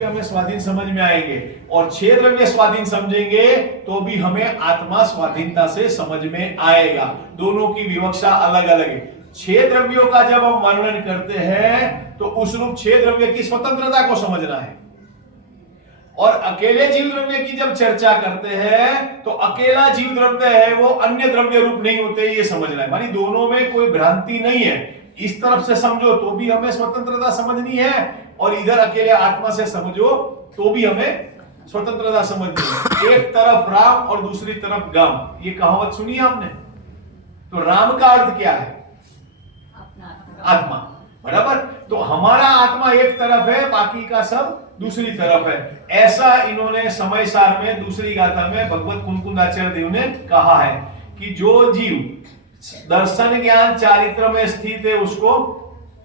हमें स्वाधीन समझ में आएंगे और 6 द्रव्य स्वाधीन समझेंगे तो भी हमें आत्मा स्वाधीनता से समझ में आएगा। दोनों की विवक्षा अलग अलग है। 6 द्रव्यों का जब हम वर्णन करते हैं तो उस रूप 6 द्रव्य की स्वतंत्रता को समझना है, और अकेले जीव द्रव्य की जब चर्चा करते हैं तो अकेला जीव द्रव्य है वो अन्य द्रव्य रूप नहीं होते, ये समझना है। मानी दोनों में कोई भ्रांति नहीं है। इस तरफ से समझो तो भी हमें स्वतंत्रता समझनी है, और इधर अकेले आत्मा से समझो तो भी हमें स्वतंत्रता समझनी है। एक तरफ राम और दूसरी तरफ गम, ये कहावत सुनी आपने? तो राम का अर्थ क्या है? आत्मा, बराबर। तो हमारा आत्मा एक तरफ है, बाकी का सब दूसरी तरफ है। ऐसा इन्होंने समय सार में दूसरी गाथा में भगवत कुंकुंदाचार्य देव ने कहा है कि जो जीव दर्शन ज्ञान चारित्र में स्थित है उसको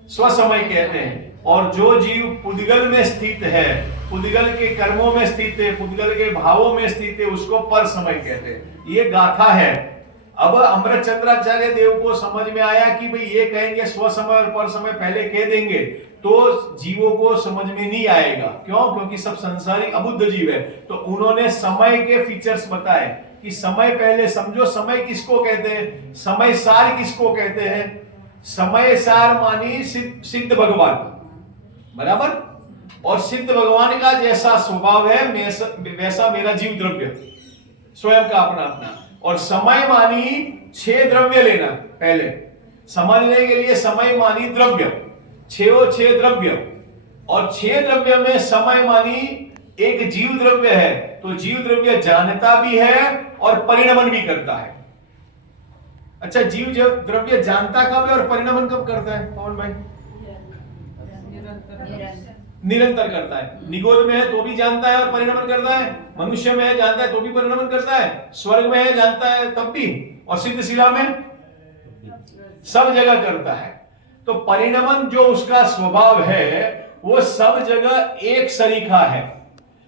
स्वसमय कहते हैं, और जो जीव पुद्गल में स्थित है, पुद्गल के कर्मों में स्थित है, पुद्गल के भावों में स्थित है, उसको पर समय कहते हैं। ये गाथा है। अब अमृतचंद्राचार्य देव को समझ में आया कि भाई ये कहेंगे स्वसमय और पर समय पहले कह देंगे तो जीवों को समझ में नहीं आएगा। क्यों? क्योंकि सब संसारी अबुद्ध जीव है। तो उन्होंने समय के फीचर्स बताए कि समय पहले समझो, समय किसको कहते हैं, समय सार किसको कहते हैं। समय सार मानी सिद्ध भगवान, बराबर। और सिद्ध भगवान का जैसा स्वभाव है वैसा मेरा जीव द्रव्य स्वयं का अपना अपना। और समय मानी 6 द्रव्य लेना, पहले समझने के लिए समय मानी द्रव्य, 6 द्रव्य, और 6 द्रव्य में समय मानी एक जीव द्रव्य है। तो जीव द्रव्य जानता भी है और परिणमन भी करता है। अच्छा, जीव द्रव्य जानता कब है और परिणमन कब करता है पवन भाई? निरंतर करता है। निगोद में है तो भी जानता है और परिणमन करता है, मनुष्य में है जानता है तो भी परिणमन करता है, स्वर्ग में है जानता है तब भी, और सिद्ध शिला में सब जगह करता है। तो परिणमन जो उसका स्वभाव है वो सब जगह एक सरीखा है,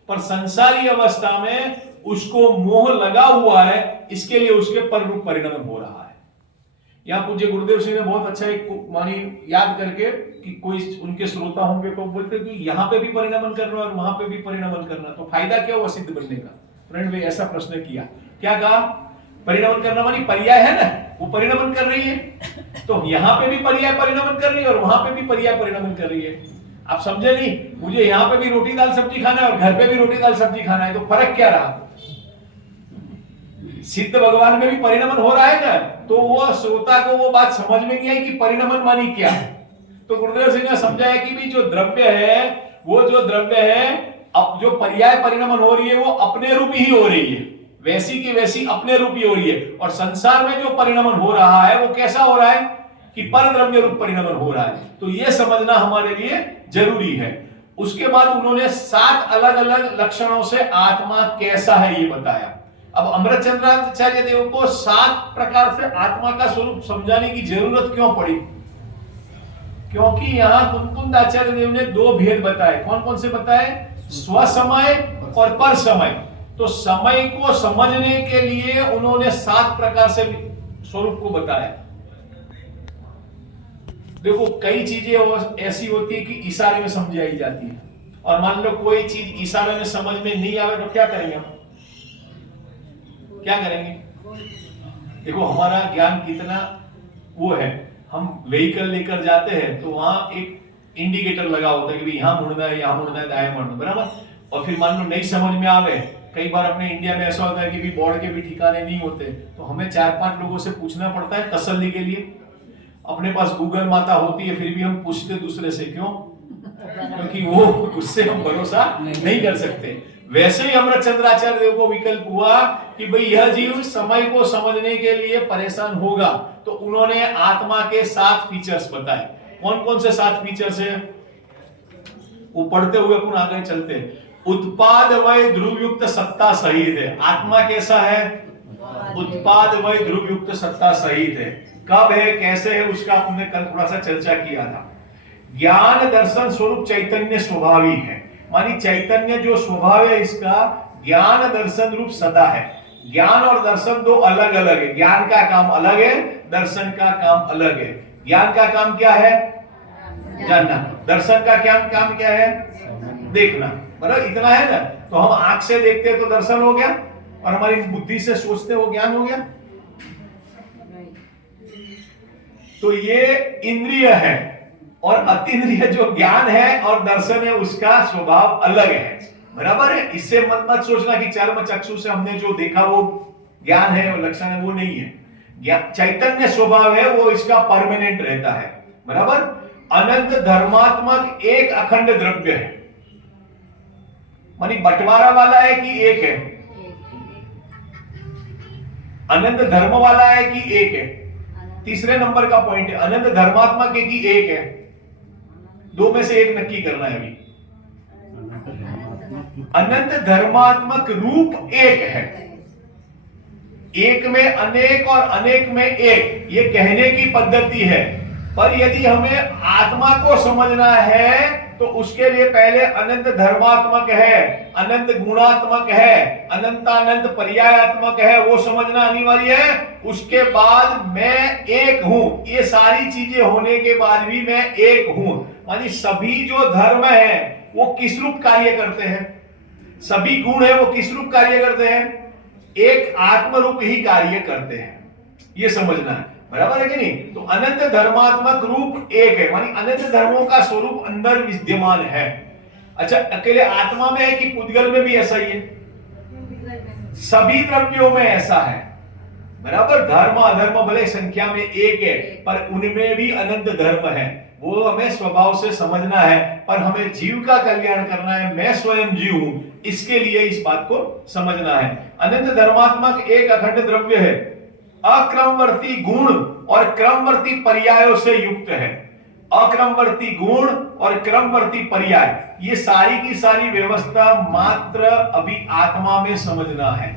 पर संसारी अवस्था में उसको मोह लगा हुआ है, इसके लिए उसके पर रूप परिणमन हो रहा है। यहाँ पूज्य गुरुदेव सिंह ने बहुत अच्छा एक मानी याद करके कि कोई उनके श्रोता होंगे तो बोलते कि यहाँ पे भी परिणमन करना और वहां पे भी परिणमन करना, तो फायदा क्या हुआ सिद्ध बनने का? फ्रेंड भाई ऐसा प्रश्न किया, क्या कहा? परिणमन करना मानी पर्याय है ना, वो परिणमन कर रही है, तो यहाँ पे भी पर्याय परिणमन कर रही है और वहां पे भी पर्याय परिणमन कर रही है। आप समझे नहीं? मुझे यहाँ पे भी रोटी दाल सब्जी खाना है और घर पे भी रोटी दाल सब्जी खाना है, तो फर्क क्या रहा? सिद्ध भगवान में भी परिणमन हो रहा है ना, तो वो श्रोता को वो बात समझ में नहीं आई कि परिणमन मानी क्या है। तो गुरुदेव सिंह ने समझाया कि भी जो द्रव्य है, वो जो द्रव्य है, अब जो पर्याय परिणमन हो रही है वो अपने रूप ही हो रही है, वैसी की वैसी अपने रूप ही हो रही है। और संसार में जो परिणमन हो रहा है वो कैसा हो रहा है कि पर द्रव्य रूप परिणमन हो रहा है। तो ये समझना हमारे लिए जरूरी है। उसके बाद उन्होंने 7 अलग अलग लक्षणों से आत्मा कैसा है ये बताया। अब अमृतचंद्राचार्य देव को 7 प्रकार से आत्मा का स्वरूप समझाने की जरूरत क्यों पड़ी? क्योंकि यहां कुंकुंदाचार्य देव ने 2 भेद बताए। कौन कौन से बताए? स्वसमय और पर समय। तो समय को समझने के लिए उन्होंने 7 प्रकार से स्वरूप को बताया। देखो, कई चीजें ऐसी होती है कि इशारे में समझाई जाती है, और मान लो कोई चीज इशारे में समझ में नहीं आवे तो क्या करेंगे हम? क्या करेंगे? देखो, हमारा ज्ञान कितना वो है, हम व्हीकल लेकर जाते हैं तो वहां एक इंडिकेटर लगा होता है कि भाई यहां मुड़ना है, यहां मुड़ना है, दाएं मुड़ना, बराबर। और फिर मान लो नहीं समझ में आवे, कई बार अपने इंडिया में ऐसा होता है कि भी बोर्ड के भी ठिकाने नहीं होते, तो हमें 4-5 लोगों से पूछना पड़ता है तसल्ली के लिए। अपने पास गूगल माता होती है फिर भी हम पूछते दूसरे से, क्यों? क्योंकि वो उससे हम भरोसा नहीं कर सकते। वैसे ही अमृतचंद्राचार्य देव को विकल्प हुआ कि भाई यह जीव समय को समझने के लिए परेशान होगा, तो उन्होंने आत्मा के 7 फीचर्स बताए। कौन कौन से 7 फीचर्स हैं वो पढ़ते हुए अपन आगे चलते हैं। उत्पाद वय ध्रुव युक्त सत्ता सहित है। आत्मा कैसा है? उत्पाद वय ध्रुव युक्त सत्ता सहित है। कब है, कैसे है, उसका हमने कल थोड़ा सा चर्चा किया था। ज्ञान दर्शन स्वरूप चैतन्य स्वभावी है, मानी चैतन्य जो स्वभाव है इसका ज्ञान दर्शन रूप सदा है। ज्ञान और दर्शन 2 अलग अलग है। ज्ञान का काम अलग है, दर्शन का काम अलग है। ज्ञान का काम क्या है? जानना। दर्शन का क्या काम क्या है? देखना, बराबर, इतना है ना। तो हम आंख से देखते हैं तो दर्शन हो गया, और हमारी बुद्धि से सोचते वो ज्ञान हो गया। तो ये इंद्रिय है, और अतीन्द्रिय जो ज्ञान है और दर्शन है उसका स्वभाव अलग है, बराबर है। इससे मत सोचना कि चर्म चक्षु से हमने जो देखा वो ज्ञान है और लक्षण है, वो नहीं है। चैतन्य स्वभाव है वो, इसका परमानेंट रहता है, बराबर। अनंत धर्मात्मक एक अखंड द्रव्य है, मानी बंटवारा वाला है कि एक है, अनंत धर्म वाला है कि एक है। तीसरे नंबर का पॉइंट है, अनंत धर्मात्मक है कि एक है, दो में से एक नक्की करना है अभी। अनंत धर्मात्मक रूप एक है, एक में अनेक और अनेक में एक, ये कहने की पद्धति है। पर यदि हमें आत्मा को समझना है तो उसके लिए पहले अनंत धर्मात्मक है, अनंत गुणात्मक है, अनंतानंत पर्यायात्मक है, वो समझना अनिवार्य है। उसके बाद मैं एक हूं, ये सारी चीजें होने के बाद भी मैं एक हूं। मानी सभी जो धर्म है वो किस रूप कार्य करते हैं, सभी गुण है वो किस रूप कार्य करते हैं, एक आत्म रूप ही कार्य करते हैं, ये समझना है, बराबर है कि नहीं। तो अनंत धर्मात्मक रूप एक है, मानी अनंत धर्मों का स्वरूप अंदर विद्यमान है। अच्छा, अकेले आत्मा में है कि पुद्गल में भी ऐसा ही है, सभी द्रव्यों में ऐसा है, बराबर। धर्म अधर्म भले संख्या में एक है पर उनमें भी अनंत धर्म है, वो हमें स्वभाव से समझना है। पर हमें जीव का कल्याण करना है, मैं स्वयं जीव हूं, इसके लिए इस बात को समझना है। अनंत धर्मात्मक एक अखंड द्रव्य है, अक्रमवर्ती गुण और क्रमवर्ती पर्यायों से युक्त है। अक्रमवर्ती गुण और क्रमवर्ती पर्याय, ये सारी की सारी व्यवस्था मात्र अभी आत्मा में समझना है।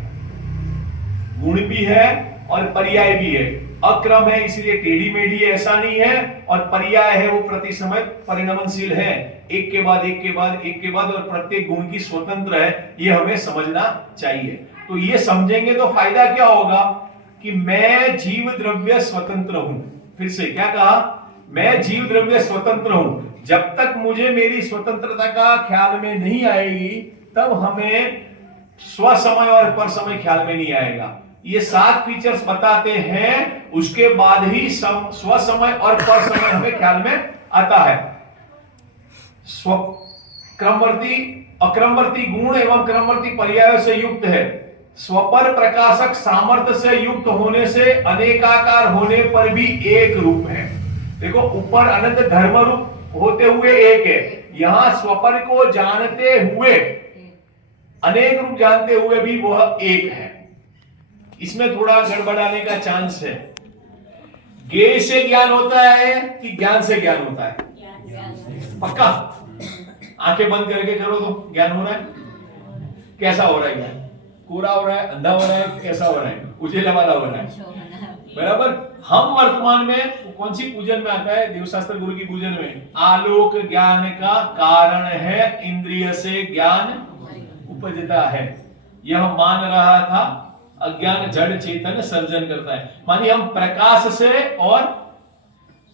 गुण भी है और पर्याय भी है, अक्रम है इसलिए टेढ़ी मेढ़ी ऐसा नहीं है, और पर्याय है वो प्रति समय परिणमनशील है, एक के बाद एक के बाद एक के बाद, और प्रत्येक गुण की स्वतंत्र है, ये हमें समझना चाहिए। तो ये समझेंगे तो फायदा क्या होगा कि मैं जीव द्रव्य स्वतंत्र हूं। फिर से क्या कहा, मैं जीव द्रव्य स्वतंत्र हूं। जब तक मुझे मेरी स्वतंत्रता का ख्याल में नहीं आएगी तब हमें स्वसमय और पर समय ख्याल में नहीं आएगा। ये 7 फीचर्स बताते हैं, उसके बाद ही स्वसमय और पर समय हमें ख्याल में आता है। क्रमवर्ती अक्रमवर्ती गुण एवं क्रमवर्ती पर्यायों से युक्त है, स्वपर प्रकाशक सामर्थ्य से युक्त होने से अनेकाकार होने पर भी एक रूप है। देखो, ऊपर अनंत धर्म रूप होते हुए एक है, यहां स्वपर को जानते हुए अनेक रूप जानते हुए भी वह एक है। इसमें थोड़ा गड़बड़ाने का चांस है। ज्ञेय से ज्ञान होता है कि ज्ञान से ज्ञान होता है, पक्का? आंखें बंद करके करो तो ज्ञान हो रहा है, कैसा हो रहा है ज्ञान? कोरा हो रहा है, अंधा हो रहा है, कैसा हो रहा है? उजेला वाला हो रहा है, बराबर। हम वर्तमान में कौन सी पूजन में आता है, देवशास्त्र गुरु की पूजन में, आलोक ज्ञान का कारण है, इंद्रिय से ज्ञान उपजता है। यह मान रहा था अज्ञान जड़ चेतन सर्जन करता है, मानी हम प्रकाश से और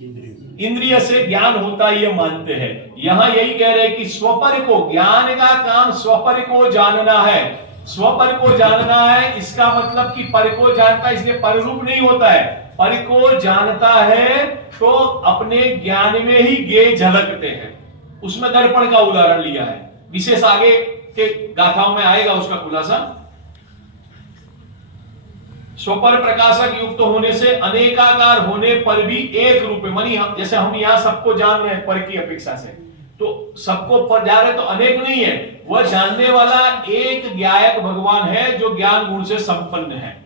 इंद्रिय से ज्ञान होता है ये मानते हैं। यहां यही कह रहे हैं कि स्वपर को, ज्ञान का काम स्वपर को जानना है, स्वपर को जानना है। इसका मतलब कि पर को जानता है इसलिए पर रूप नहीं होता है, पर को जानता है तो अपने ज्ञान में ही ज्ञेय झलकते हैं। उसमें दर्पण का उदाहरण लिया है, विशेष आगे के गाथाओं में आएगा उसका खुलासा। स्वपर प्रकाशक युक्त होने से अनेकाकार होने पर भी एक रूप है, मानी जैसे हम यहां सबको जान रहे हैं पर की अपेक्षा से, तो सबको पर जा रहे तो अनेक नहीं है, वह जानने वाला एक ज्ञायक भगवान है जो ज्ञान गुण से संपन्न है।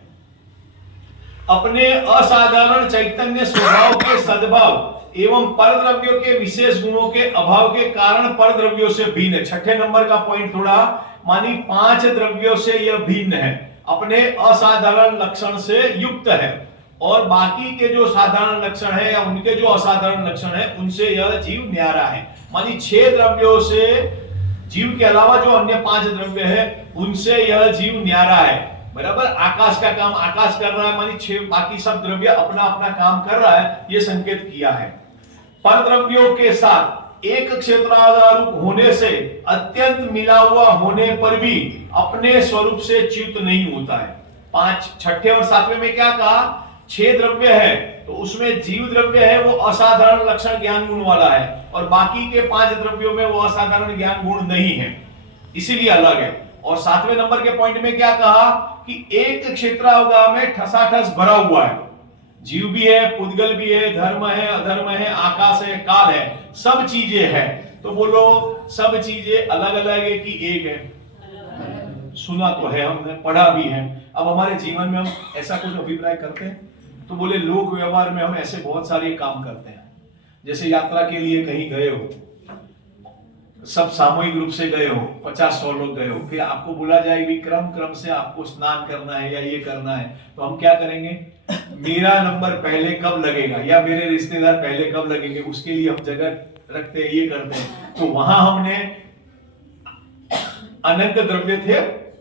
अपने असाधारण चैतन्य स्वभाव के सद्भाव एवं पर द्रव्यों के विशेष गुणों के अभाव के कारण पर द्रव्यों से भिन्न है। 6ठे नंबर का पॉइंट थोड़ा, मानी 5 द्रव्यों से यह भिन्न है, अपने असाधारण लक्षण से युक्त है, और बाकी के जो साधारण लक्षण है या उनके जो असाधारण लक्षण है उनसे यह जीव न्यारा है। मानी 6 द्रव्यों से, जीव के अलावा जो अन्य 5 द्रव्य है उनसे यह जीव न्यारा है, बराबर। आकाश का काम आकाश कर रहा है, मानी 6 बाकी सब द्रव्य अपना अपना काम कर रहा है, यह संकेत किया है। पर द्रव्यों के साथ एक क्षेत्रागार होने से अत्यंत मिला हुआ होने पर भी अपने स्वरूप से च्युत नहीं होता है। 5 छठे और 7वें में क्या कहा? 6 द्रव्य है तो उसमें जीव द्रव्य है वो असाधारण लक्षण ज्ञान गुण वाला है, और बाकी के 5 द्रव्यों में वो असाधारण ज्ञान गुण नहीं है, इसीलिए अलग है। और 7वें नंबर के पॉइंट में क्या कहा कि एक क्षेत्रावगाह में ठसाठस भरा हुआ है, जीव भी है, पुद्गल भी है, धर्म है, अधर्म है, आकाश है, काल है, सब चीजें हैं। तो बोलो सब चीजें अलग अलग है कि एक है? सुना तो है, हमने पढ़ा भी है। अब हमारे जीवन में हम ऐसा कुछ अभिप्राय करते हैं? तो बोले लोक व्यवहार में हम ऐसे बहुत सारे काम करते हैं, जैसे यात्रा के लिए कहीं गए हो, सब सामूहिक रूप से गए हो, 50-100 लोग गए हो, फिर आपको बोला जाए कि क्रम से आपको स्नान करना है या ये करना है, तो हम क्या करेंगे? मेरा नंबर पहले कब लगेगा या मेरे रिश्तेदार पहले कब लगेंगे, उसके लिए हम जगह रखते हैं, ये करते हैं। तो वहां हमने अनंत द्रव्य थे,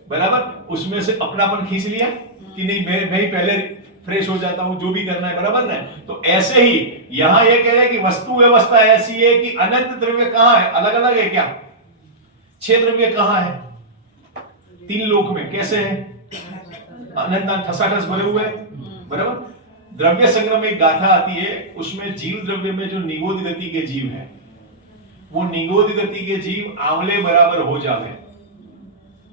बराबर, उसमें से अपनापन खींच लिया कि नहीं मैं ही पहले फ्रेश हो जाता हूं, जो भी करना है, बराबर ना? तो ऐसे ही यहां ये कह रहे हैं कि वस्तु व्यवस्था ऐसी है कि अनंत द्रव्य कहां है? अलग अलग है क्या? 6 द्रव्य कहां है? 3 लोक में। कैसे है? अनंत ठसाठस भरे हुए, बराबर। द्रव्य संग्रह में एक गाथा आती है, उसमें जीव द्रव्य में जो निगोद गति के जीव है, वो निगोद गति के जीव आंवले बराबर हो जावे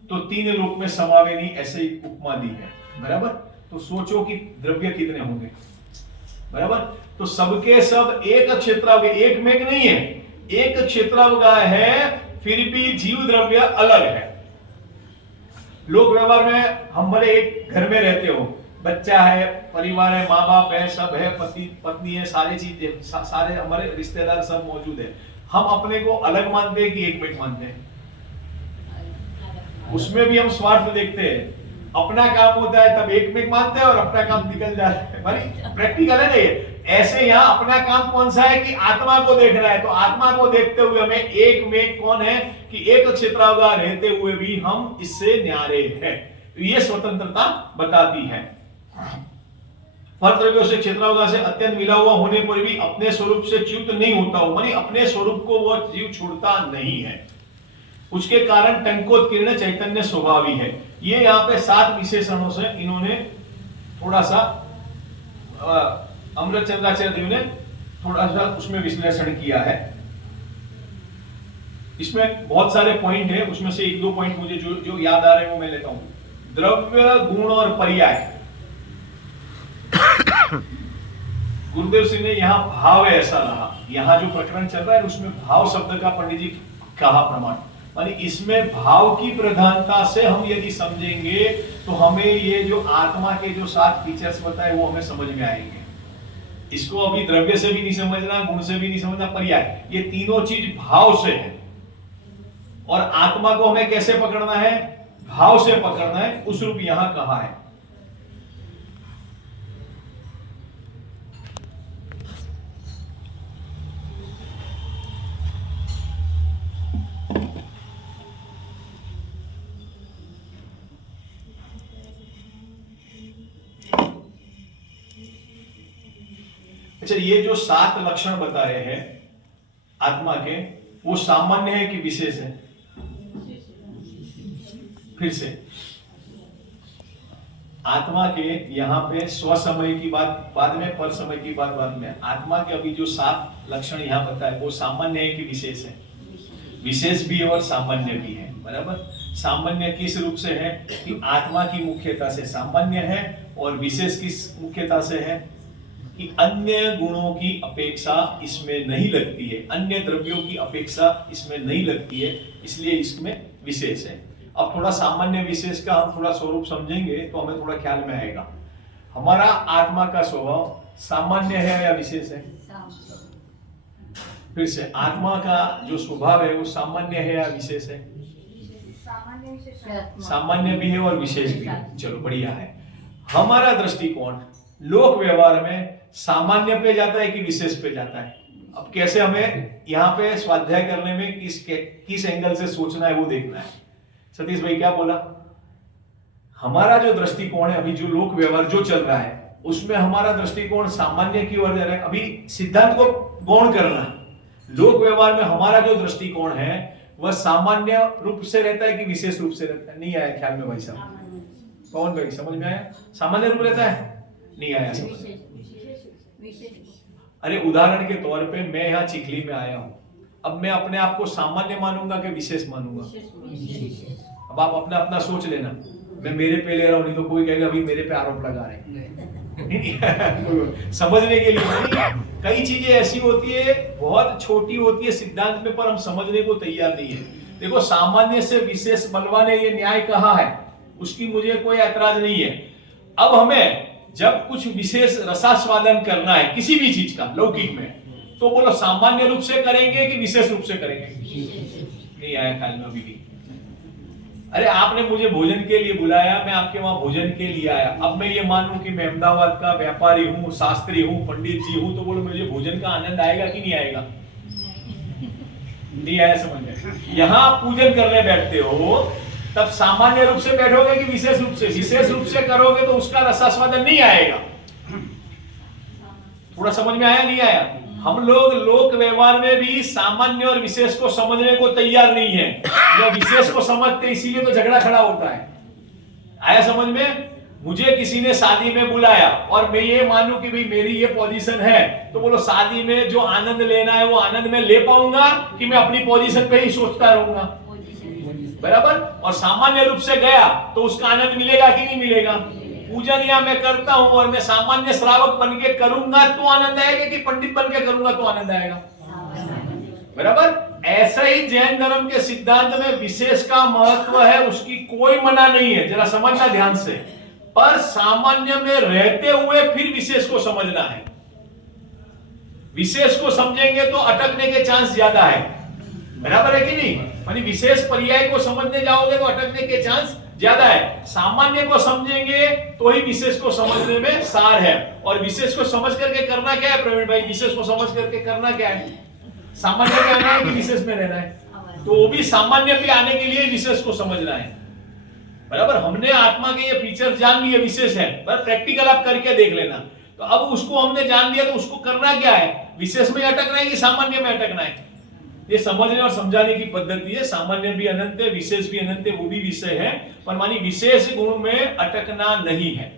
तो 3 लोक में समावे नहीं, ऐसे ही उपमा दी है, बराबर। तो सोचो कि द्रव्य कितने होंगे, बराबर। तो सबके सब एक क्षेत्रावगाह, एक मेघ नहीं है, एक क्षेत्रावगाह है, फिर भी जीव द्रव्य अलग है। लोक व्यवहार में हम भले एक घर में रहते हो, बच्चा है, परिवार है, माँ बाप है, सब है, पति पत्नी है, सारी चीजें, सारे हमारे रिश्तेदार सब मौजूद है। हम अपने को अलग मानते हैं कि एक मेघ मानते हैं? उसमें भी हम स्वार्थ देखते हैं। अपना काम होता है तब एक मेघ मानते हैं और अपना काम निकल जाता है, भाई प्रैक्टिकल है नहीं। ऐसे यहाँ अपना काम कौन सा है कि आत्मा को देखना है, तो आत्मा को देखते हुए हमें एक मेघ कौन है कि एक क्षेत्रावगाह रहते हुए भी हम इससे न्यारे हैं। तो ये स्वतंत्रता बताती है। फल द्रव्यों से क्षेत्रावगाह से अत्यंत मिला हुआ होने पर भी अपने स्वरूप से च्युत नहीं होता हो, मानी अपने स्वरूप को वह जीव छोड़ता नहीं है। उसके कारण टंकोत्कीर्ण चैतन्य स्वभावी है। ये यहाँ पे 7 विशेषणों से इन्होंने थोड़ा सा अमृतचंद्राचार्य देव ने थोड़ा सा उसमें विश्लेषण किया है। इसमें बहुत सारे पॉइंट है, उसमें से 1-2 पॉइंट मुझे जो याद आ रहे हैं वो मैं लेता हूं। द्रव्य, गुण और पर्याय। गुरुदेव सिंह ने यहाँ भाव ऐसा रहा, यहाँ जो प्रकरण चल रहा है उसमें भाव शब्द का पंडित जी कहा प्रमाण, मानी इसमें भाव की प्रधानता से हम यदि समझेंगे तो हमें ये जो आत्मा के जो 7 फीचर्स बताए वो हमें समझ में आएंगे। इसको अभी द्रव्य से भी नहीं समझना, गुण से भी नहीं समझना, पर्याय, ये तीनों चीज भाव से है। और आत्मा को हमें कैसे पकड़ना है? भाव से पकड़ना है, उस रूप यहां कहा है। अच्छा, ये जो 7 लक्षण बताए हैं आत्मा के, वो सामान्य है कि विशेष है? फिर से आत्मा के यहाँ पे स्व समय की बात बाद में, पर समय की बात बाद में। आत्मा के अभी जो 7 लक्षण यहाँ बताए वो सामान्य है कि विशेष है? विशेष भी है और सामान्य भी है, बराबर। सामान्य किस रूप से है कि आत्मा की मुख्यता से सामान्य है, और विशेष किस मुख्यता से है कि अन्य गुणों की अपेक्षा इसमें नहीं लगती है, अन्य द्रव्यों की अपेक्षा इसमें नहीं लगती है, इसलिए इसमें विशेष है। अब थोड़ा सामान्य विशेष का हम थोड़ा स्वरूप समझेंगे तो हमें थोड़ा ख्याल में आएगा। हमारा आत्मा का स्वभाव सामान्य है या विशेष है? फिर से आत्मा का जो स्वभाव है वो सामान्य है या विशेष है? सामान्य भी है और विशेष भी है। चलो बढ़िया है। हमारा दृष्टिकोण लोक व्यवहार में सामान्य पे जाता है कि विशेष पे जाता है? अब कैसे हमें यहाँ पे स्वाध्याय करने में किस एंगल से सोचना है वो देखना है। सतीश भाई क्या बोला? हमारा जो दृष्टिकोण है, अभी जो लोक व्यवहार जो चल रहा है उसमें हमारा दृष्टिकोण सामान्य की ओर जा रहा है। अभी सिद्धांत को गौण करना, लोक व्यवहार में हमारा जो दृष्टिकोण है वह सामान्य रूप से रहता है कि विशेष रूप से रहता है? नहीं आया ख्याल में भाई साहब? कौन भाई समझ में आया? सामान्य रूप रहता है? नहीं आया समझ? अरे उदाहरण के तौर पे मैं यहाँ चिखली में आया हूँ, अब मैं अपने आप को सामान्य मानूंगा कि विशेष मानूंगा? अब आप अपना अपना सोच लेना। मैं मेरे पे ले रहा हूँ, नहीं तो कोई कहेगा अभी मेरे पे आरोप लगा रहे हैं। समझने के लिए कई चीजें ऐसी होती है, बहुत छोटी होती है सिद्धांत में, पर हम समझने को तैयार नहीं है। देखो, सामान्य से विशेष बलवा ने ये न्याय कहा है, उसकी मुझे कोई ऐतराज नहीं है। अब हमें जब कुछ विशेष रसास्वादन करना है किसी भी चीज का लौकिक में, तो बोलो सामान्य रूप से करेंगे कि विशेष रूप से करेंगे? नहीं आया ख्याल में अभी भी? अरे आपने मुझे भोजन के लिए बुलाया, मैं आपके वहां भोजन के लिए आया। अब मैं ये मानूं कि मैं अहमदाबाद का व्यापारी हूँ, शास्त्री हूँ, पंडित जी हूँ, तो बोलो मुझे भोजन का आनंद आएगा कि नहीं आएगा? नहीं आया समझ में? यहाँ पूजन करने बैठते हो तब सामान्य रूप से बैठोगे कि विशेष रूप से? विशेष रूप से करोगे तो उसका रसास्वादन नहीं आएगा। पूरा समझ में आया नहीं आया? हम लोग लोक व्यवहार में भी सामान्य और विशेष को समझने को तैयार नहीं है, या विशेष को समझते इसीलिए तो झगड़ा खड़ा होता है। आया समझ में? मुझे किसी ने शादी में बुलाया और मैं ये मानूं कि भाई मेरी ये पोजीशन है, तो बोलो शादी में जो आनंद लेना है वो आनंद में ले पाऊंगा कि मैं अपनी पोजीशन पे ही सोचता रहूंगा? बराबर। और सामान्य रूप से गया तो उसका आनंद मिलेगा कि नहीं मिलेगा? पूजन या मैं करता हूं और मैं सामान्य श्रावक बन के करूंगा तो आनंद आएगा कि पंडित बन के करूंगा तो आनंद आएगा? बराबर। ऐसा ही जैन धर्म के सिद्धांत में विशेष का महत्व है, उसकी कोई मना नहीं है, जरा समझना ध्यान से। पर सामान्य में रहते हुए फिर विशेष को समझना है। विशेष को समझेंगे तो अटकने के चांस ज्यादा है, बराबर है कि नहीं? यानी विशेष पर्याय को समझने जाओगे तो अटकने के चांस ज्यादा है। सामान्य को समझेंगे तो ही विशेष को समझने में सार है। और विशेष को समझ करके करना क्या है प्रवीण भाई? विशेष को समझ करके करना क्या है? सामान्य में आना है कि विशेष में रहना है? तो वो भी सामान्य पे आने के लिए विशेष को समझना है, बराबर। हमने आत्मा के ये फीचर जान लिए, विशेष है, पर प्रैक्टिकल आप करके देख लेना। तो अब उसको हमने जान लिया तो उसको करना क्या है? विशेष में अटकना है कि सामान्य में अटकना है? ये समझने और समझाने की पद्धति है। सामान्य भी अनंत है, विशेष भी अनंत है, वो भी विषय है, पर मानी विशेष गुण में अटकना नहीं है।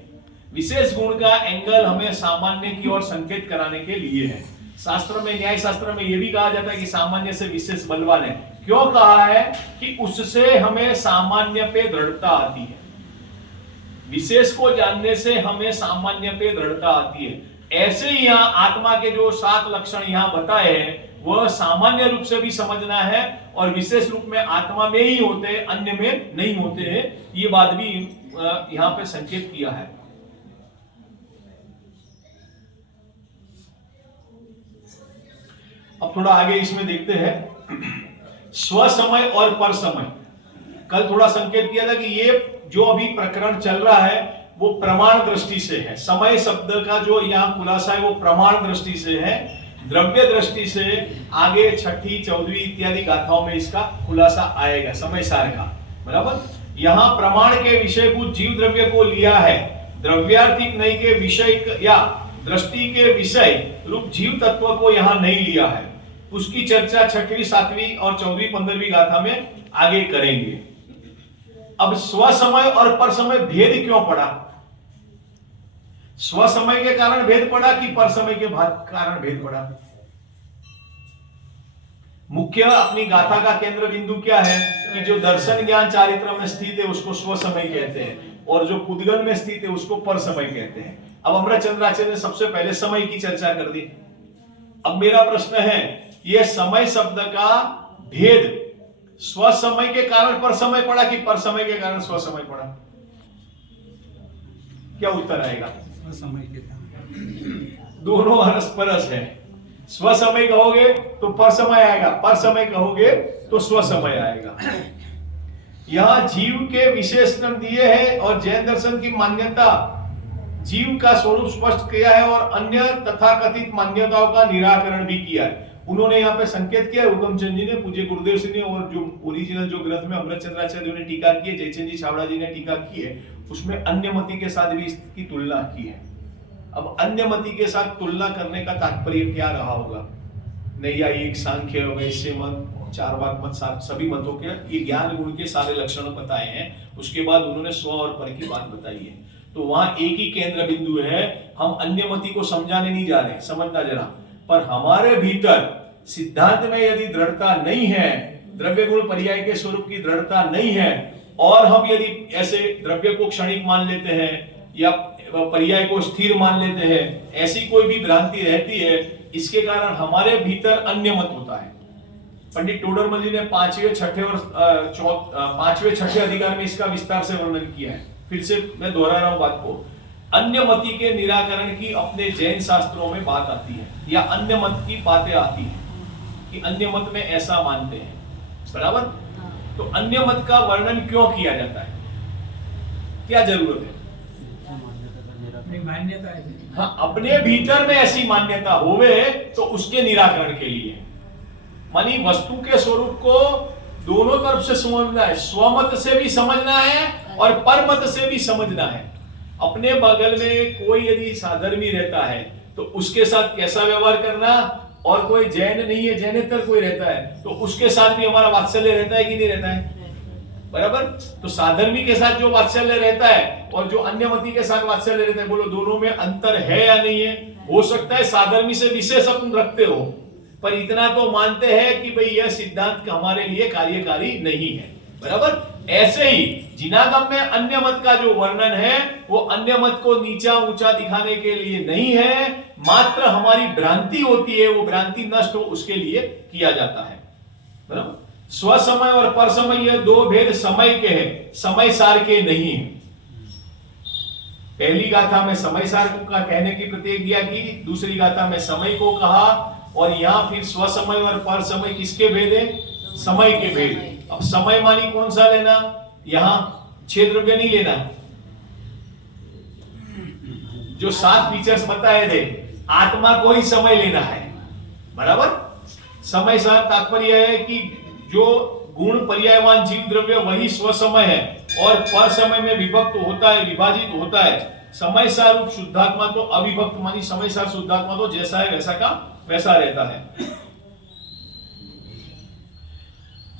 विशेष गुण का एंगल हमें सामान्य की ओर संकेत कराने के लिए है। शास्त्र में, न्याय शास्त्र में यह भी कहा जाता है कि सामान्य से विशेष बलवान है। क्यों कहा है? कि उससे हमें सामान्य पे दृढ़ता आती है। विशेष को जानने से हमें सामान्य पे दृढ़ता आती है। ऐसे ही यहाँ आत्मा के जो 7 लक्षण यहाँ बताए हैं वह सामान्य रूप से भी समझना है और विशेष रूप में आत्मा में ही होते हैं, अन्य में नहीं होते हैं। ये बात भी यहाँ पे संकेत किया है। अब थोड़ा आगे इसमें देखते हैं स्व समय और पर समय। कल थोड़ा संकेत किया था कि ये जो अभी प्रकरण चल रहा है वो प्रमाण दृष्टि से है। समय शब्द का जो यहाँ खुलासा है वो प्रमाण दृष्टि से है। द्रव्य दृष्टि से आगे 6ठी 14वीं इत्यादि गाथाओं में इसका खुलासा आएगा समय सार का, बराबर। यहाँ प्रमाण के विषयभूत जीव द्रव्य को लिया है, द्रव्यार्थिक नहीं के विषय या दृष्टि के विषय रूप जीव तत्व को यहाँ नहीं लिया है। उसकी चर्चा 6वीं 7वीं और 14वीं 15वीं गाथा में आगे करेंगे। अब स्व समय और पर समय भेद क्यों पड़ा? स्व समय के कारण भेद पड़ा कि पर समय के कारण भेद पड़ा? मुख्य अपनी गाथा का केंद्र बिंदु क्या है कि जो दर्शन ज्ञान चारित्र में स्थित है उसको स्व समय कहते हैं और जो पुद्गल में स्थित है उसको पर समय कहते हैं। अब अमृतचंद्राचार्य ने सबसे पहले समय की चर्चा कर दी। अब मेरा प्रश्न है, यह समय शब्द का भेद स्व समय के कारण पर समय पड़ा कि पर समय के कारण स्व समय पड़ा? क्या उत्तर आएगा? समय के कारण। दोनों परस्पर है। स्व समय कहोगे तो पर समय आएगा, पर समय कहोगे तो स्व समय आएगा। यहां जीव के विशेषण दिए हैं और जैन दर्शन की मान्यता जीव का स्वरूप स्पष्ट किया है और अन्य तथाकथित मान्यताओं का निराकरण भी किया है। उन्होंने यहाँ पे संकेत किया हुकमचंद जी ने, पूज्य गुरुदेव सिंह ने, और जो ओरिजिनल जो ग्रंथ में अमृतचंद्राचार्य ने टीका की है, जयचंद जी छावड़ा जी ने टीका की है, उसमें अन्य मति के साथ भी इसकी तुलना की है। अब अन्य मति के साथ तुलना करने का तात्पर्य क्या रहा होगा? नैयायिक, सांख्य, वैश्य मत, चारवाक मत, सभी मतों के ये ज्ञान गुण के सारे लक्षण बताए हैं। उसके बाद उन्होंने स्व और पर की बात बताई है। तो वहां एक ही केंद्र बिंदु है। हम अन्य मति को समझाने नहीं जा रहे, समझना जरा। पर हमारे भीतर सिद्धांत में यदि दृढ़ता नहीं है, द्रव्य गुण पर्याय के स्वरूप की दृढ़ता नहीं है, और हम यदि ऐसे द्रव्य को क्षणिक मान लेते हैं या पर्याय को स्थिर मान लेते हैं, ऐसी कोई भी भ्रांति रहती है, इसके कारण हमारे भीतर अन्य मत होता है। पंडित टोडरमल जी ने 5वें 6ठे और 5वें 6ठे अधिकार में इसका विस्तार से वर्णन किया है। फिर से मैं दोहरा रहा हूं बात को। अन्य मति के निराकरण की अपने जैन शास्त्रों में बात आती है, या अन्य मत की बातें आती हैं कि अन्य मत में ऐसा मानते हैं, बराबर। तो अन्य मत का वर्णन क्यों किया जाता है, क्या जरूरत है? मान्यता है। हाँ, अपने भीतर में ऐसी मान्यता होवे तो उसके निराकरण के लिए। मानी वस्तु के स्वरूप को दोनों तरफ से समझना है, स्वमत से भी समझना है और परमत से भी समझना है। अपने बगल में कोई यदि साधर्मी रहता है तो उसके साथ कैसा व्यवहार करना, और कोई जैन नहीं है, जैनेतर कोई रहता है तो उसके साथ भी हमारा वात्सल्य रहता है कि नहीं रहता है, बराबर। तो साधर्मी के साथ जो वात्सल्य रहता है और जो अन्य मति के साथ वात्सल्य रहता है, बोलो दोनों में अंतर है या नहीं है? हो सकता है साधर्मी से विशेष अपन रखते हो, पर इतना तो मानते हैं कि भाई यह सिद्धांत हमारे लिए कार्यकारी नहीं है, बराबर। ऐसे ही जिनागम में अन्य मत का जो वर्णन है वो अन्य मत को नीचा ऊंचा दिखाने के लिए नहीं है, मात्र हमारी भ्रांति होती है, वो भ्रांति नष्ट हो उसके लिए किया जाता है, बराबर। स्वसमय और परसमय ये दो भेद समय के हैं, समय सार के नहीं है। पहली गाथा में समय सार का कहने की प्रतिज्ञा की, दूसरी गाथा में समय को कहा, और यहां फिर स्वसमय और परसमय किसके भेद है? समय के भेद। अब समय मानी कौन सा लेना, यहां 6 द्रव्य नहीं लेना, जो 7 फीचर्स बताए थे, आत्मा को ही समय लेना है, बराबर। समय सार तात्पर्य है कि जो गुण पर्यायवान जीव द्रव्य वही स्वसमय है, और पर समय में विभक्त होता है, विभाजित होता है। समय सार रूप शुद्धात्मा तो अविभक्त, मानी समय सार शुद्धात्मा तो जैसा है वैसा का वैसा रहता है।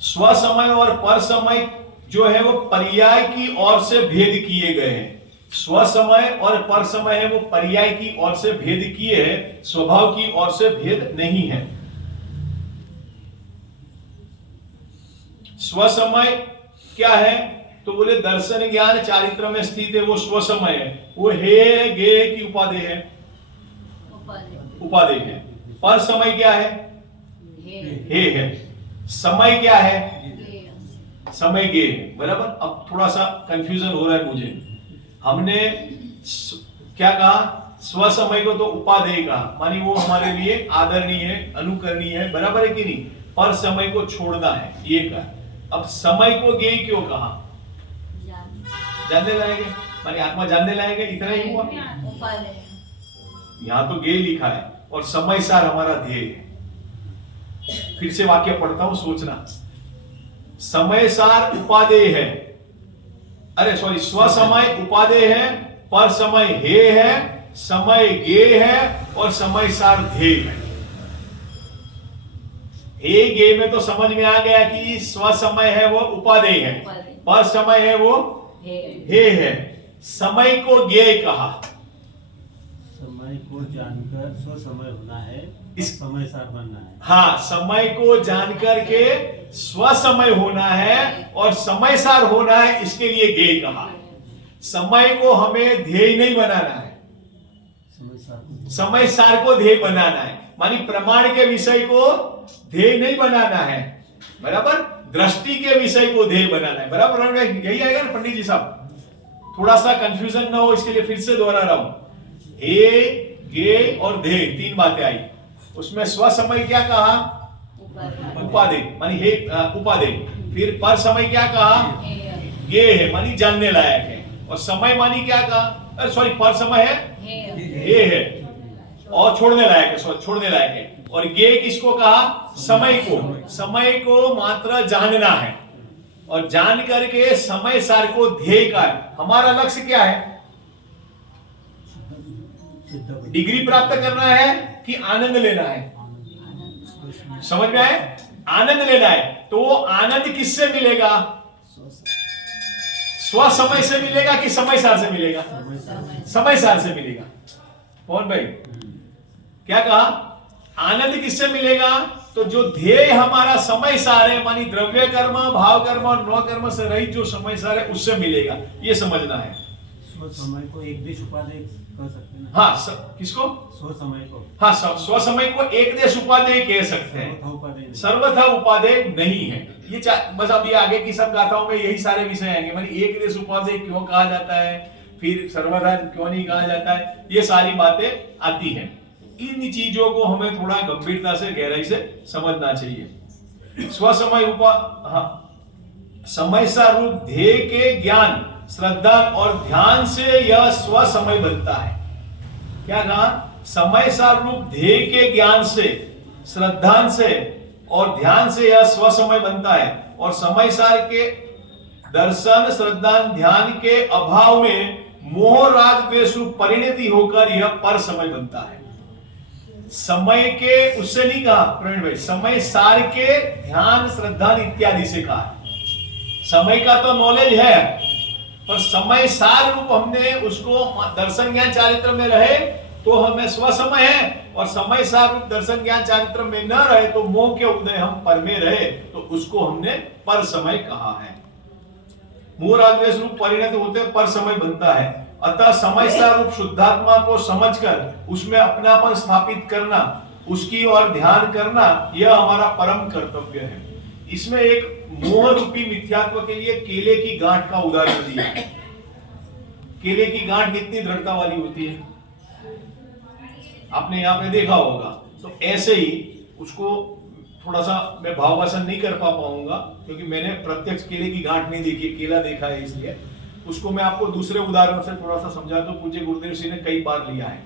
स्वसमय और पर समय जो है वो पर्याय की ओर से भेद किए गए हैं। स्वसमय और पर समय है वो पर्याय की ओर से भेद किए हैं, स्वभाव की ओर से भेद नहीं है। स्वसमय क्या है तो बोले दर्शन ज्ञान चारित्र में स्थित है, वो स्वसमय है। वो हे गे की उपादेय है, उपादेय है। पर समय क्या है? हे है। समय क्या है? समय गे है, बराबर। अब थोड़ा सा कंफ्यूजन हो रहा है मुझे। हमने क्या कहा? स्वसमय को तो उपादेय कहा, मानी वो हमारे लिए आदरणीय है, अनुकरणीय है, बराबर है कि नहीं। पर समय को छोड़ना है, ये कहा। अब समय को गे क्यों कहा? जानने लायक है, मानी आत्मा जानने लायक है, इतना ही हुआ। यहां तो गे लिखा है और समय सार हमारा ध्येय है। फिर से वाक्य पढ़ता हूं, सोचना। समय सार उपादेय है, अरे सॉरी, स्वसमय उपादेय है, पर समय हे है, समय गे है और समय सार ध्येय है। हे गे में तो समझ में आ गया कि स्वसमय है वो उपादेय है, पर समय है वो हे है। समय को गे कहा, समय को जानकर स्वसमय होना है, इस समय सार बनना है। हाँ, समय को जानकर के स्वसमय होना है और समय सार होना है, इसके लिए गे कहा। समय को हमें ध्येय नहीं बनाना है, समय सार को ध्येय बनाना है। मानी प्रमाण के विषय को ध्येय नहीं बनाना है, बराबर। दृष्टि के विषय को ध्येय बनाना है, बराबर। यही आएगा ना पंडित जी साहब? थोड़ा सा कंफ्यूजन ना हो इसके लिए फिर से दोहरा रहा हूं। हे, गे और ध्येय, 3 बातें आई। उसमें स्वसमय क्या कहा? उपादेय, मानी हे उपादेय। फिर पर समय क्या कहा? गे है, मानी जानने लायक है। और समय मानी क्या कहा? सॉरी, पर समय है, हे है और छोड़ने लायक है, सॉरी छोड़ने लायक है। और गे किसको कहा? समय को। समय को मात्र जानना है, और जान करके समय सार को ध्येय का है। हमारा लक्ष्य क्या है? डिग्री प्राप्त करना है कि आनंद लेना है? समझ में आए? आनंद लेना है तो वो आनंद किससे मिलेगा? स्व समय से मिलेगा कि समय सार से मिलेगा? समय सार से मिलेगा। कौन भाई क्या कहा? आनंद किससे मिलेगा? तो जो ध्येय हमारा समय सार है, मानी द्रव्य कर्म, भाव कर्म और नौ कर्म से रहित जो समय सार है उससे मिलेगा, ये समझना है। स्व समय को एक देश उपादेय कर सकते हैं। हाँ किसको? स्व समय को। हाँ स्व समय को एक देश उपादेय कह सकते हैं, सर्वथा उपादेय नहीं है। ये बस अभी आगे की सब गाथाओं में यही सारे विषय आएंगे। मानी एक देश उपादेय क्यों कहा जाता है, फिर सर्वथा क्यों नहीं कहा जाता है, ये सारी बातें आती हैं। इन चीजों को हमें थोड़ा गंभीरता से गहराई से समझना चाहिए। स्व समय समय सारूप ध्येय के ज्ञान, श्रद्धा और ध्यान से यह स्व समय बनता है। क्या कहा? समय सारूप ध्येय के ज्ञान से, श्रद्धा से और ध्यान से यह स्व समय बनता है। और समय सार के दर्शन, श्रद्धा, ध्यान के अभाव में मोह राग द्वेष रूप परिणति होकर यह पर समय बनता है। समय के उससे नहीं कहा प्रवीण भाई, समय सार के ध्यान, श्रद्धा इत्यादि से कहा। समय का तो नॉलेज है, पर समय सार रूप हमने उसको दर्शन ज्ञान चारित्र में रहे तो हमें स्व समय है, और समय सार रूप दर्शन ज्ञान चारित्र में न रहे तो मोह के उदय हम पर में रहे, तो उसको हमने पर समय कहा है। मोह राग द्वेष रूप परिणति होते पर समय बनता है। अतः समय सार रूप शुद्धात्मा को समझकर उसमें अपनापन स्थापित करना, उसकी ओर ध्यान करना, यह हमारा परम कर्तव्य है। इसमें एक मोह रूपी मिथ्यात्व के लिए केले की गांठ का उदाहरण दिया है। केले की गांठ कितनी दृढ़ता वाली होती है, आपने यहां पे देखा होगा। तो ऐसे ही उसको थोड़ा सा मैं भाववासन नहीं कर पाऊंगा क्योंकि मैंने प्रत्यक्ष केले की गांठ नहीं देखी, केला देखा है, इसलिए उसको मैं आपको दूसरे उदाहरण से थोड़ा सा समझा दूं। पूज्य गुरुदेव सिंह ने कई बार लिया है।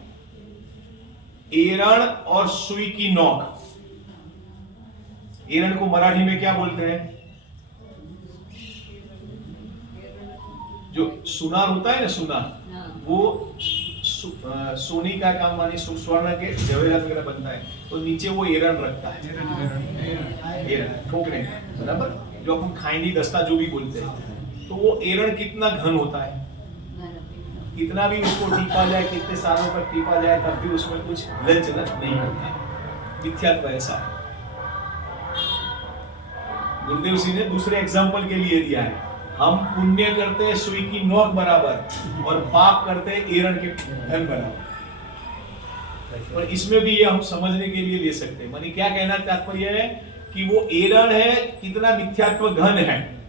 एरण और सुई की नोक। एरण को मराठी में क्या बोलते हैं? जो सुनार होता है ना, सुनार, वो सोनी का काम, मानी स्वर्ण के जवेरात वगैरह बनता है, तो नीचे वो एरण रखता है, एरण ठोकने का, बराबर, जो अपन खाइंडी दस्ता जो भी बोलते हैं। तो वो एरण कितना घन होता है, कितना भी उसको टीपा जाए, कितने सालों तक टीपा जाए, तब भी उसमें कुछ हिलत जलत नहीं होता। मिथ्यात्व ऐसा है। गुरुदेव सिंह ने दूसरे एग्जाम्पल के लिए दिया है, हम पुण्य करते हैं सुई की नोक बराबर और पाप करते हैं एरण के घन बराबर। और इसमें भी ये हम समझने के लिए ले सकते हैं। मानी क्या कहना तात्पर्य है कि वो एरण है, कितना मिथ्यात्व घन है।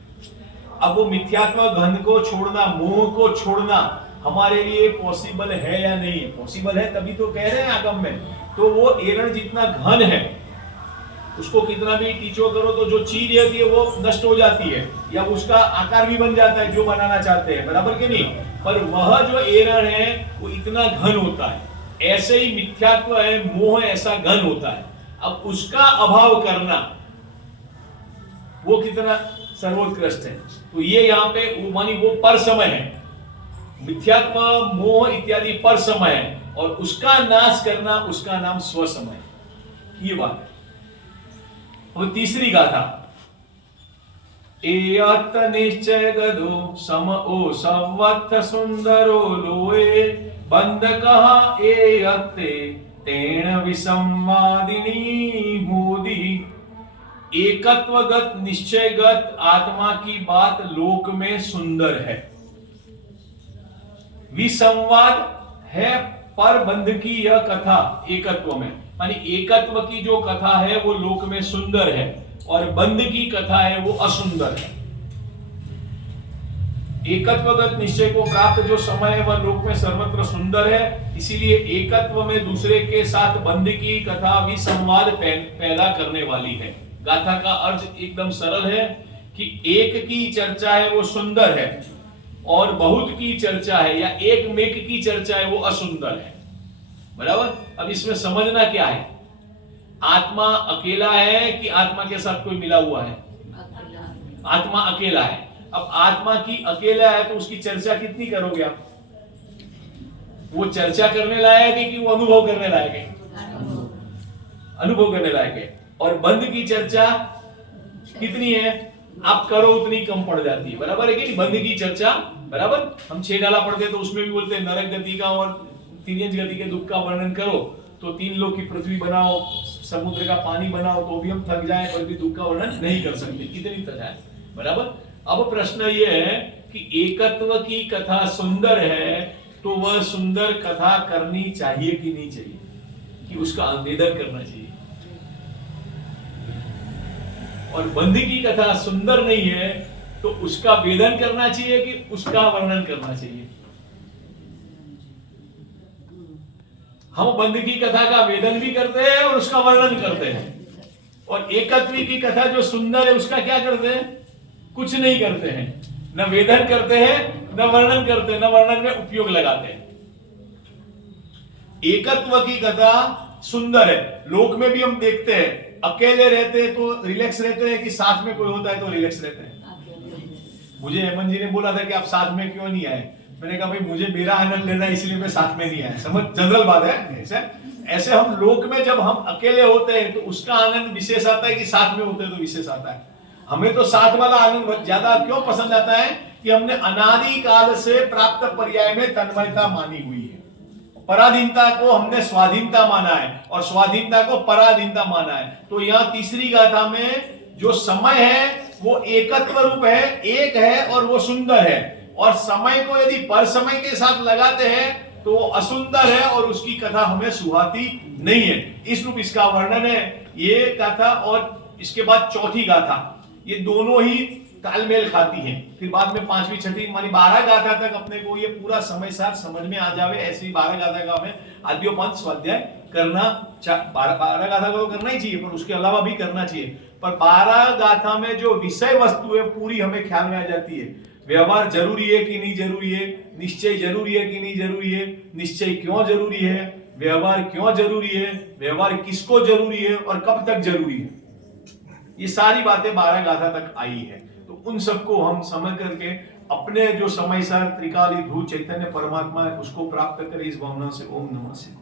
अब वो मिथ्यात्व घन को छोड़ना, मोह को छोड़ना हमारे लिए पॉसिबल है या नहीं है? पॉसिबल है तभी तो कह रहे हैं आगम में। तो वो एरण जितना घन है, उसको कितना भी टीचो करो तो जो चीज होती है वो नष्ट हो जाती है, या उसका आकार भी बन जाता है जो बनाना चाहते हैं, बराबर के नहीं? पर वह जो एरण है वो इतना घन होता है। ऐसे ही मिथ्यात्व है, मोह ऐसा घन होता है। अब उसका अभाव करना वो कितना सर्वोत्कृष्ट है। तो ये यहाँ पे मानी वो पर समय है, मिथ्यात्व, मोह इत्यादि पर समय है, और उसका नाश करना, उसका नाम स्व समय। ये बात है। और तीसरी गाथा, एयत निश्चय गधो सम ओ संवत्थ सुंदरो लोए बंद कहा एयते तेण विसंवादिनी मोदी। एकत्वगत, निश्चयगत आत्मा की बात लोक में सुंदर है। विसंवाद है पर बंध की यह कथा एकत्व में, यानी एकत्व की जो कथा है वो लोक में सुंदर है, और बंध की कथा है वो असुंदर है। एकत्वगत निश्चय को प्राप्त जो समय है वह लोक में सर्वत्र सुंदर है। इसीलिए एकत्व में दूसरे के साथ बंध की कथा विसंवाद पैदा करने वाली है। गाथा का अर्थ एकदम सरल है कि एक की चर्चा है वो सुंदर है, और बहुत की चर्चा है या एक मेक की चर्चा है वो असुंदर है, बराबर। अब इसमें समझना क्या है, आत्मा अकेला है कि आत्मा के साथ कोई मिला हुआ है? आत्मा अकेला है। अब आत्मा की अकेला है तो उसकी चर्चा कितनी करोगे आप? वो चर्चा करने लायक है कि वो अनुभव करने लायक है? अनुभव करने लायक है। और बंध की चर्चा कितनी है, आप करो उतनी कम पड़ जाती है, बराबर है कि नहीं। बंध की चर्चा बराबर, हम 6 डाला पढ़ते हैं तो उसमें भी बोलते हैं नरक गति का और तिर्यंच गति के दुख का वर्णन करो, तो 3 लोग की पृथ्वी बनाओ, समुद्र का पानी बनाओ, तो भी हम थक जाए पर भी दुख का वर्णन नहीं कर सकते, कितनी थक जाए, बराबर। अब प्रश्न ये है कि एकत्व की कथा सुंदर है तो वह सुंदर कथा करनी चाहिए कि नहीं चाहिए, कि उसका आवेदन करना चाहिए। और बंदी की कथा सुंदर नहीं है तो उसका वेदन करना चाहिए कि उसका वर्णन करना चाहिए। हम बंदी की कथा का वेदन भी करते हैं और उसका वर्णन करते हैं, और एकत्वी की कथा जो सुंदर है उसका क्या करते हैं, कुछ नहीं करते हैं, न वेदन करते हैं न वर्णन करते हैं, न वर्णन में उपयोग लगाते हैं। एकत्व की कथा सुंदर है, लोक में भी हम देखते हैं, अकेले रहते हैं तो रिलैक्स रहते हैं कि साथ में कोई होता है तो रिलैक्स रहते हैं। मुझे हेमंत जी ने बोला था कि आप साथ में क्यों नहीं आए, मैंने कहा भाई मुझे मेरा आनंद लेना इसलिए मैं साथ में नहीं आया, समझ जनरल बात है। ऐसे हम लोक में जब हम अकेले होते हैं तो उसका आनंद विशेष आता है कि साथ में होते हैं तो विशेष आता है। हमें तो साथ वाला आनंद ज्यादा क्यों पसंद आता है कि हमने अनादि काल से प्राप्त पर्याय में तन्मयता मानी हुई है, पराधीनता को हमने स्वाधीनता माना है और स्वाधीनता को पराधीनता माना है। तो यहाँ तीसरी गाथा में जो समय है वो एकत्व रूप है, एक है और वो सुंदर है, और समय को यदि पर समय के साथ लगाते हैं तो वो असुंदर है और उसकी कथा हमें सुहाती नहीं है। इस रूप इसका वर्णन है ये गाथा, और इसके बाद चौथी गाथा, ये दोनों ही तालमेल खाती हैं। फिर बाद में 5वीं 6वीं मानी 12 गाथा तक अपने को ये पूरा समय सार समझ में आ जावे, ऐसी 12 गाथा का हमें आद्योपांत स्वाध्याय करना 12 गाथा को करना ही चाहिए, पर उसके अलावा भी करना चाहिए। पर 12 गाथा में जो विषय वस्तु है पूरी हमें ख्याल में आ जाती है। व्यवहार जरूरी है कि नहीं जरूरी है, निश्चय जरूरी है कि नहीं जरूरी है, निश्चय क्यों जरूरी है, व्यवहार क्यों जरूरी है, व्यवहार किसको जरूरी है और कब तक जरूरी है, ये सारी बातें 12 गाथा तक आई है। तो उन सबको हम समझ करके अपने जो समय सार त्रिकाली ध्रुव चैतन्य परमात्मा है उसको प्राप्त करें, इस भावना से ओम नमः शिवाय।